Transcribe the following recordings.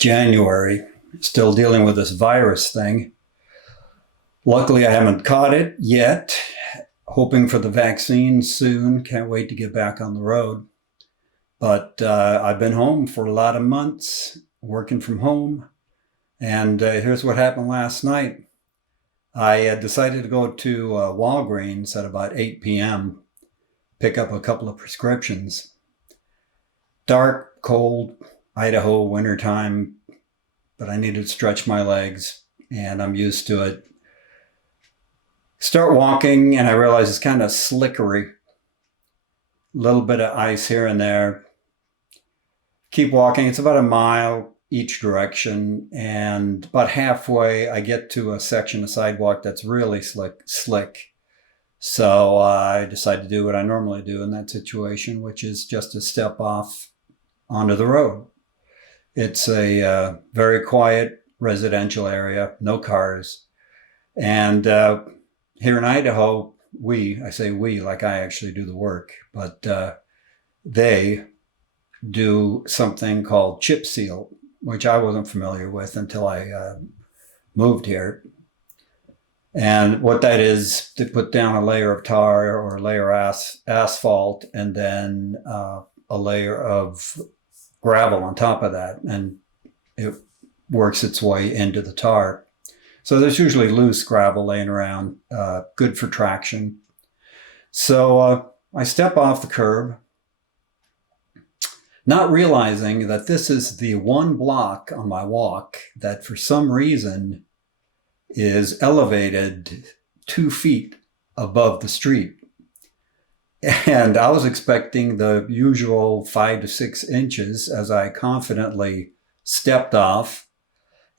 January, still dealing with this virus thing. Luckily, I haven't caught it yet. Hoping for the vaccine soon. Can't wait to get back on the road. But I've been home for a lot of months, working from home. And here's what happened last night. I decided to go to Walgreens at about 8 p.m., pick up a couple of prescriptions. Dark, cold, Idaho wintertime, but I needed to stretch my legs, and I'm used to it. Start walking, and I realize it's kind of slickery. A little bit of ice here and there. Keep walking. It's about a mile each direction, and about halfway I get to a section of sidewalk that's really slick. So I decide to do what I normally do in that situation, which is just to step off onto the road. It's a very quiet residential area, no cars. And here in Idaho, I say we like I actually do the work, but they do something called chip seal, which I wasn't familiar with until I moved here. And what that is, they put down a layer of tar or a layer of asphalt, and then a layer of gravel on top of that, and it works its way into the tar. So there's usually loose gravel laying around, good for traction. So I step off the curb, not realizing that this is the one block on my walk that for some reason is elevated 2 feet above the street. And I was expecting the usual 5 to 6 inches as I confidently stepped off.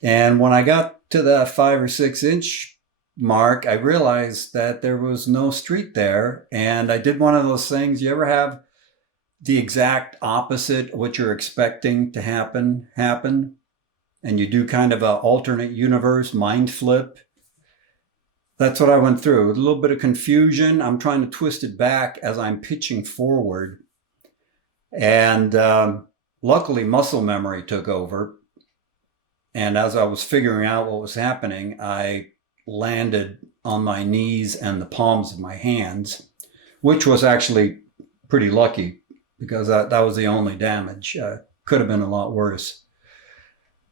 And when I got to that 5 or 6 inch mark, I realized that there was no street there. And I did one of those things. You ever have the exact opposite of what you're expecting to happen? And you do kind of an alternate universe mind flip? That's what I went through. With a little bit of confusion. I'm trying to twist it back as I'm pitching forward. And luckily, muscle memory took over. And as I was figuring out what was happening, I landed on my knees and the palms of my hands, which was actually pretty lucky because that was the only damage. Could have been a lot worse.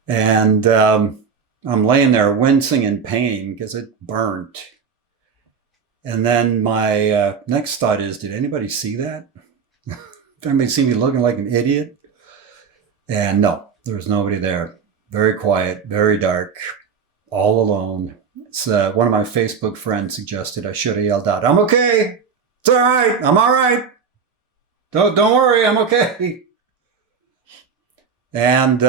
And I'm laying there wincing in pain because it burnt. And then my next thought is, did anybody see that? Did anybody see me looking like an idiot? And no, there was nobody there. Very quiet, very dark, all alone. It's one of my Facebook friends suggested I should have yelled out, "I'm okay. It's all right. I'm all right. Don't worry. I'm okay." And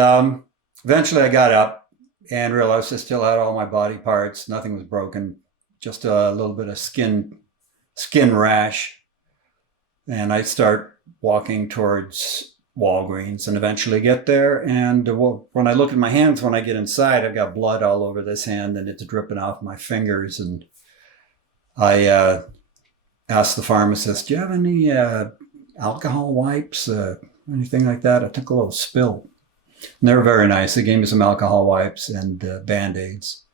eventually I got up and realized I still had all my body parts. Nothing was broken, just a little bit of skin rash. And I start walking towards Walgreens and eventually get there. And when I look at my hands, when I get inside, I've got blood all over this hand and it's dripping off my fingers. And I asked the pharmacist, "Do you have any alcohol wipes, anything like that?" I took a little spill. And they were very nice. They gave me some alcohol wipes and Band-Aids.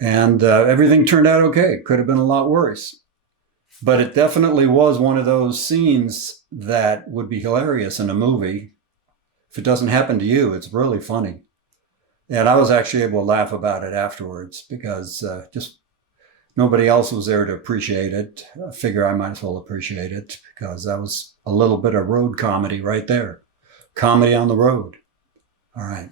And everything turned out okay. Could have been a lot worse. But it definitely was one of those scenes that would be hilarious in a movie. If it doesn't happen to you, it's really funny. And I was actually able to laugh about it afterwards because just nobody else was there to appreciate it. I figure I might as well appreciate it because that was a little bit of road comedy right there. Comedy on the road. All right.